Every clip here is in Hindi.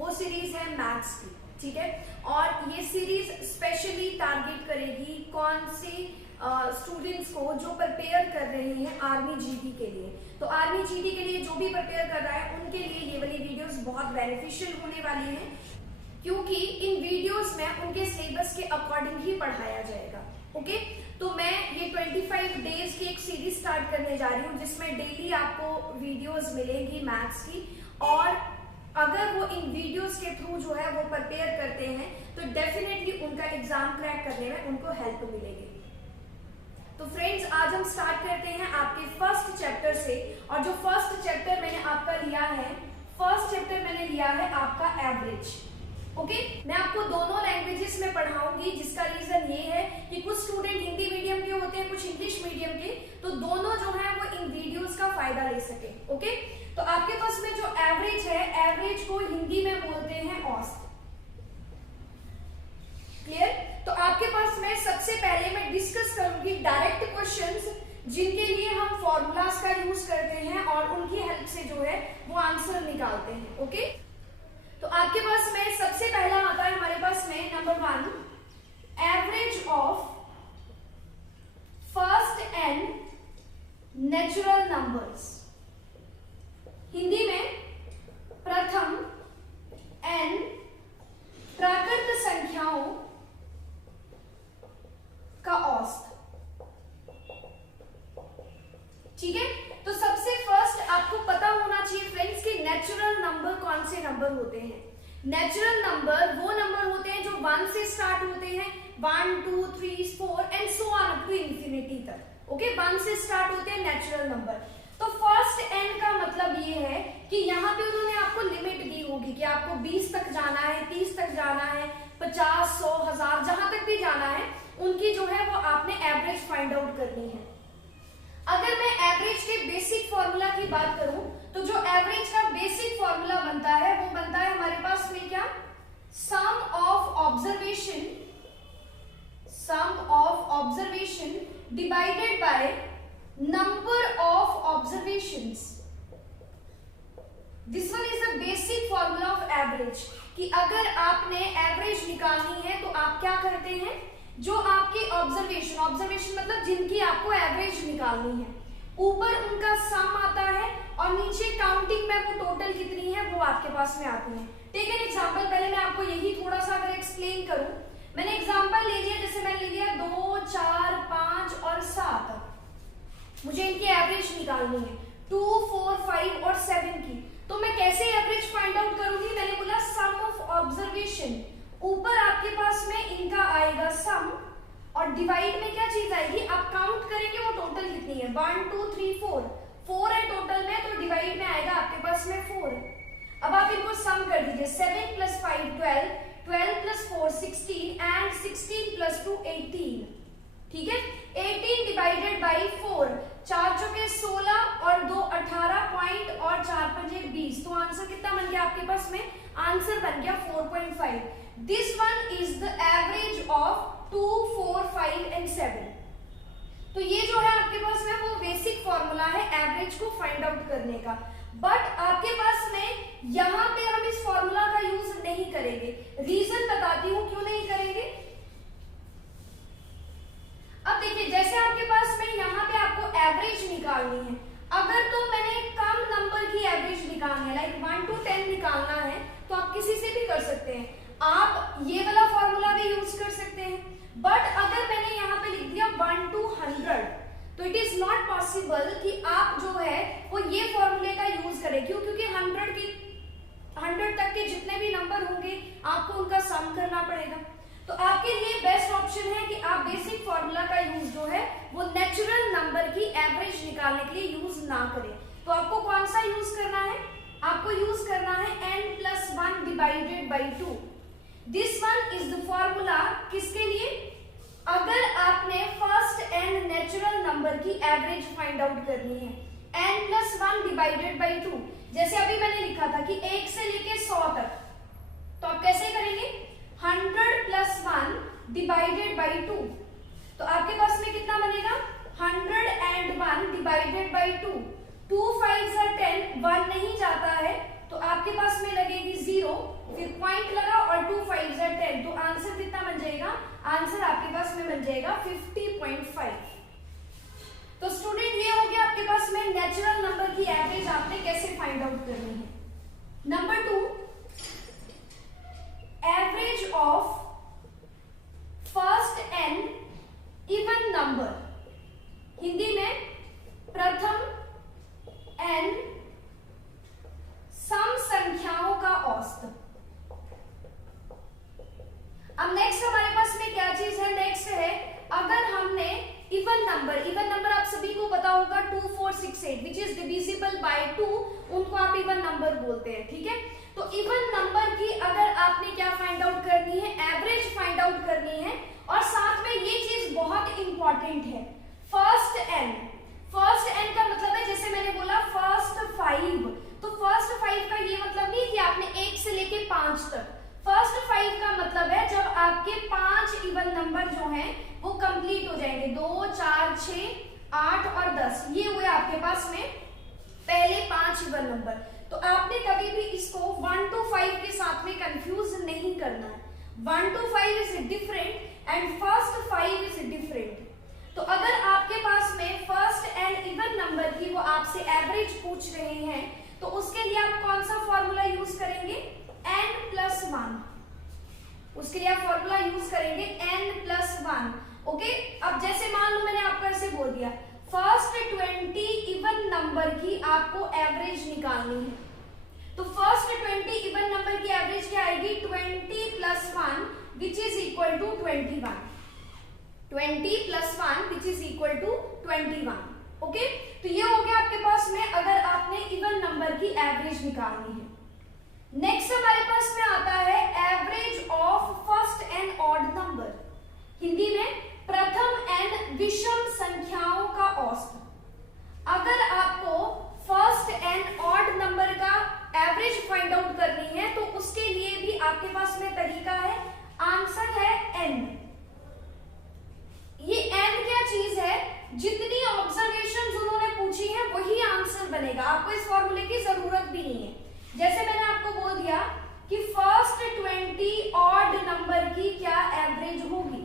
वो सीरीज है मैथ्स की, ठीक है। और ये सीरीज स्पेशली टारगेट करेगी कौन से स्टूडेंट्स को जो प्रिपेयर कर रहे हैं आर्मी जीडी के लिए। तो आर्मी जीडी के लिए जो भी प्रिपेयर कर रहा है उनके लिए ये वाली वीडियोस बहुत बेनिफिशियल होने वाली हैं, क्योंकि इन वीडियोस में उनके सिलेबस के अकॉर्डिंग ही पढ़ाया जाएगा। ओके, तो मैं ये 25 डेज की एक सीरीज स्टार्ट करने जा रही हूँ जिसमें डेली आपको वीडियोस मिलेंगी मैथ्स की, और अगर वो इन वीडियोस के थ्रू जो है वो प्रिपेयर करते हैं तो डेफिनेटली उनका एग्जाम क्रैक करने में उनको हेल्प मिलेगी। तो फ्रेंड्स, आज हम स्टार्ट करते हैं आपके फर्स्ट चैप्टर से। और जो फर्स्ट चैप्टर मैंने आपका लिया है, फर्स्ट चैप्टर मैंने लिया है आपका एवरेज। ओके, मैं आपको दोनों लैंग्वेजेस में पढ़ाऊंगी, जिसका रीजन ये है कि कुछ स्टूडेंट हिंदी मीडियम के होते हैं, कुछ इंग्लिश मीडियम के, तो दोनों जो है वो इन वीडियोस का फायदा ले सके। ओके, तो आपके पास में जो एवरेज है, एवरेज को हिंदी में बोलते हैं औसत। क्लियर? तो आपके पास में सबसे पहले मैं डिस्कस करूंगी डायरेक्ट क्वेश्चंस जिनके लिए हम फॉर्मूलाज का यूज करते हैं और उनकी हेल्प से जो है वो आंसर निकालते हैं। ओके, तो आपके पास में सबसे पहला आता है हमारे पास में number 1, average of first and natural numbers. Hindi में प्रथम एन प्राकृत संख्याओं का औसत। ठीक है, तो सबसे फर्स्ट आपको पता होना चाहिए फ्रेंड्स कि नेचुरल नंबर कौन से नंबर होते हैं। नेचुरल नंबर वो नंबर होते हैं जो 1 से स्टार्ट होते हैं, 1 2 3 4 and so on up to infinity तक। ओके, 1 से स्टार्ट होते हैं नेचुरल नंबर। तो फर्स्ट एन का मतलब ये है कि यहाँ पे उन्होंने आपको लिमिट दी होगी कि आपको 20 तक जाना है, 30 तक जाना है, 50 100 1000 जहां तक भी जाना है, उनकी जो है वो आपने एवरेज फाइंड आउट करनी है। अगर मैं एवरेज के बेसिक फॉर्मूला की बात करूं तो जो एवरेज का बेसिक फॉर्मूला बनता है वो बनता है हमारे पास में क्या, sum of observation divided by number of observations. This one is the basic formula of average, कि अगर आपने एवरेज निकालनी है तो आप क्या करते हैं, जो आपके ऑब्जर्वेशन मतलब जिनकी आपको एवरेज निकालनी है, ऊपर उनका सम आता है और नीचे काउंटिंग में वो टोटल कितनी है वो आपके पास में आती है। टेक एन एग्जांपल, पहले मैं आपको यही थोड़ा सा अगर एक्सप्लेन करूं, मैंने एग्जांपल ले लिया, जैसे मैंने ले लिया 2 4 5 और 7, मुझे इनकी एवरेज निकालनी है 2 4 5 और 7 की। तो मैं कैसे एवरेज फाइंड आउट करूंगी, मैंने बोला सम ऑफ ऑब्जर्वेशन, ऊपर आपके पास में इनका आएगा सम और डिवाइड में क्या चीज आएगी, आप काउंट करेंगे वो टोटल कितनी है, 1 2 3 4 है टोटल में, तो डिवाइड में आएगा आपके पास में 4। अब आप इनको सम कर दीजिए, 7 + 5 12, 12 + 4 16 एंड 16 + 2 18। ठीक है, 18 डिवाइडेड बाई 4, 4 चौके 16 और 2 18 पॉइंट और 4 पंजे 20। तो आंसर कितना बन गया आपके पास में, आंसर बन गया 4.5। This one is the average of 2 4 5 and 7। तो ये जो है आपके पास में वो बेसिक फॉर्मूला है एवरेज को फाइंड आउट करने का। बट आपके पास में यहाँ पे हम इस फॉर्मूला का यूज नहीं करेंगे, रीजन बताती हूँ क्यों नहीं करेंगे। अब देखिए, जैसे आपके पास में यहाँ पे आपको एवरेज निकालनी है, अगर तो मैंने कम नंबर की एवरेज निकालनी है, लाइक 1 to 10 निकालना है, तो आप किसी से भी कर सकते हैं, आप ये वाला फॉर्मूला भी यूज कर सकते हैं। बट अगर मैंने यहाँ पे लिख दिया 1 to 100, तो इट इज नॉट पॉसिबल कि आप जो है वो ये फॉर्मूले का यूज करें। क्यों? क्योंकि 100 तक के जितने भी नंबर होंगे आपको उनका सम करना पड़ेगा। तो आपके लिए बेस्ट ऑप्शन है कि आप बेसिक फॉर्मूला का यूज जो है वो नेचुरल नंबर की एवरेज निकालने के लिए यूज ना करें। तो आपको कौन सा यूज करना है, आपको यूज करना है n+1 divided by 2। This one is the formula किसके लिए, अगर आपने फर्स्ट एंड नेचुरल नंबर की एवरेज फाइंड आउट करनी है। n+1 divided by 2। जैसे अभी मैंने लिखा था कि 1 से लेके 100 तक, तो आप कैसे करेंगे 100+1 डिवाइडेड बाई 2। तो आपके पास में कितना बनेगा 101 डिवाइडेड बाई 2। 2 5 10, 1 नहीं जाता है तो आपके पास में लगेगी 0, फिर पॉइंट लगा और 2 5 10, तो आंसर कितना बन जाएगा, आंसर आपके पास में बन जाएगा 50.5। तो स्टूडेंट ये हो गया आपके पास में नेचुरल नंबर की एवरेज आपने कैसे फाइंड आउट करनी है। Number 2, average of first n even number, Hindi में प्रथम n सम संख्याओं का औसत। अब नेक्स्ट हमारे पास में क्या चीज है, नेक्स्ट है अगर हमने इवन नंबर आप सभी को पता होगा 2 4 6 8 विच इज डिविजिबल बाय 2, उनको आप इवन नंबर बोलते हैं, ठीक है। तो इवन नंबर की अगर आपने क्या फाइंड आउट करनी है, एवरेज फाइंड आउट करनी है, और साथ में ये चीज बहुत इंपॉर्टेंट है, फर्स्ट n का मतलब है जैसे मैंने बोला फर्स्ट 5, तो फर्स्ट 5 का ये मतलब नहीं कि आपने 1 से लेके 5 तक, फर्स्ट 5 का मतलब है जब आपके 5 इवन नंबर जो हैं वो कंप्लीट हो जाएंगे, 2 4 6 8 और 10, ये हुए आपके पास में पहले 5 इवन नंबर। तो आपने कभी भी इसको 1 to 5 के साथ में कंफ्यूज नहीं करना है, 1 to 5 is different and first 5 is different. तो अगर आपके पास में फर्स्ट एंड इवन नंबर की वो आपसे एवरेज पूछ रहे हैं तो उसके लिए आप कौन सा फॉर्मूला यूज करेंगे, n+1, उसके लिए आप फॉर्मूला यूज करेंगे n+1। ओके, अब जैसे मान लो मैंने आपको ऐसे बोल दिया फर्स्ट 20 इवन नंबर की आपको एवरेज निकालनी है, तो फर्स्ट 20 इवन नंबर की एवरेज क्या आएगी, 20+1 which is equal to 21, 20+1 which is equal to 21। Okay, तो ये हो गया आपके पास में अगर आपने इवन नंबर की एवरेज निकालनी है। नेक्स्ट हमारे पास में आता है average of first n odd number, Hindi में प्रथम n विषम संख्याओं का औसत। अगर आपको फर्स्ट n ऑड नंबर का एवरेज फाइंड आउट करनी है तो उसके लिए भी आपके पास में तरीका है, आंसर है n। ये n क्या चीज है, जितनी ऑब्जर्वेशंस उन्होंने पूछी है वही आंसर बनेगा, आपको इस फॉर्मूले की जरूरत भी नहीं है। जैसे मैंने आपको बोल दिया कि फर्स्ट 20 ऑड नंबर की क्या एवरेज होगी,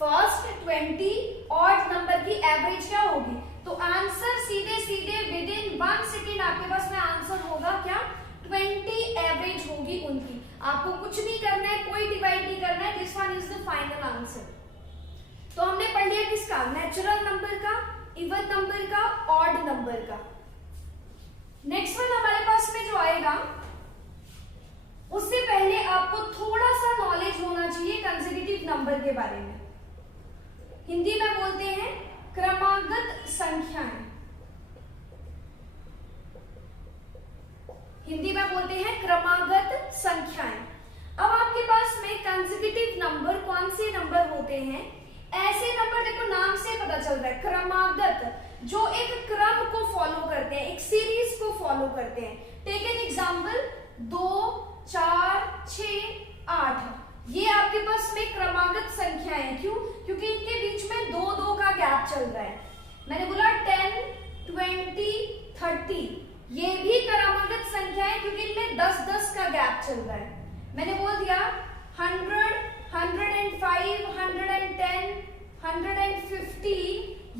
फर्स्ट 20 ऑड नंबर की एवरेज क्या होगी, तो आंसर सीधे सीधे विद इन 1 सेकेंड आपके पास में आंसर होगा क्या, 20 एवरेज होगी उनकी। आपको कुछ नहीं करना है, कोई डिवाइड नहीं करना है, this one is the final answer. तो हमने पढ़ लिया किसका, नेचुरल नंबर का, इवन नंबर का, ऑड नंबर का। नेक्स्ट वन हमारे पास में जो आएगा उससे पहले आपको थोड़ा सा नॉलेज होना चाहिए कंसेक्यूटिव नंबर के बारे में। हिंदी में बोलते हैं क्रमागत संख्याएं, हिंदी में बोलते हैं क्रमागत संख्याएं। अब आपके पास में कंसेक्यूटिव नंबर कौन से नंबर होते हैं, ऐसे नंबर, देखो नाम से पता चल रहा है क्रमागत, जो एक क्रम को फॉलो करते हैं, एक सीरीज को फॉलो करते हैं। टेक एन एग्जांपल, 2 4 6 8, ये आपके पास में क्रमागत संख्याएं हैं। क्यों, क्योंकि इनके बीच में 2 का गैप चल रहा है। मैंने बोला 10 20 30, ये भी क्रमागत संख्याएं क्योंकि इनमें 10 का गैप चल रहा है। मैंने बोल दिया 100 105 110 150,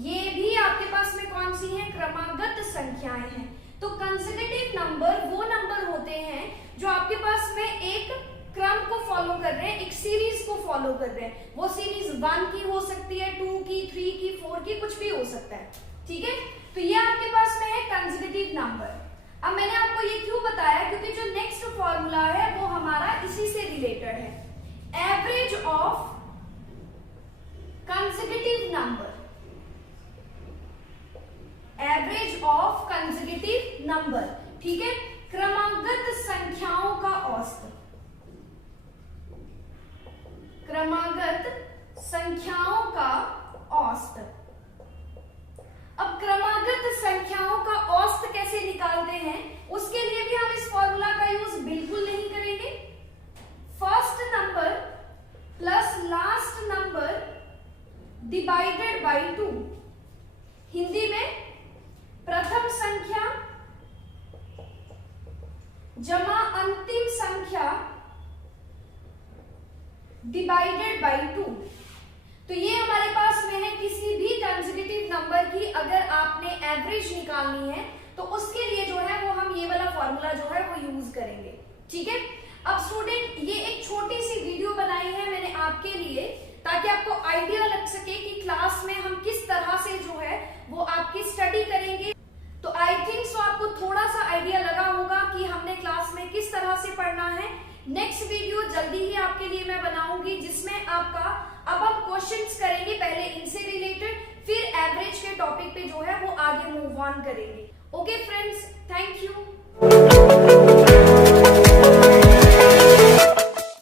ये भी आपके पास में कौन सी है, क्रमागत संख्याएं हैं। तो कंसेक्यूटिव नंबर वो नंबर होते हैं जो आपके पास में एक क्रम को फॉलो कर रहे हैं, एक सीरीज को फॉलो कर रहे हैं। वो सीरीज 1 की हो सकती है, 2 की, 3 की, 4 की, कुछ भी हो सकता है, ठीक है। तो ये आपके पास में है कंसेक्यूटिव नंबर। अब मैंने आपको ये क्यों बताया, क्योंकि जो नेक्स्ट फॉर्मूला है वो हमारा इसी से रिलेटेड है, average of consecutive number, average of consecutive number, ठीक है, क्रमागत संख्याओं का औसत, क्रमागत संख्याओं का औसत। अब क्रमागत संख्याओं का डिवाइडेड बाई 2। तो ये हमारे पास में है किसी भी कंसेक्यूटिव नंबर की अगर आपने एवरेज निकालनी है तो उसके लिए जो है वो हम ये वाला फॉर्मूला जो है वो यूज करेंगे। ठीक है, अब स्टूडेंट ये एक छोटी सी वीडियो बनाई है मैंने आपके लिए ताकि आपको आइडिया लग सके कि क्लास में हम किस तरह से जो है वो आपकी स्टडी करेंगे। तो आई थिंक सो आपको थोड़ा सा आइडिया लगा होगा कि हमने क्लास में किस तरह से पढ़ना है। नेक्स्ट वीडियो जल्दी ही आपके लिए मैं बनाऊंगी जिसमें आपका अब हम क्वेश्चंस करेंगे, पहले इनसे रिलेटेड, फिर एवरेज के टॉपिक पे जो है वो आगे मूव ऑन करेंगे। ओके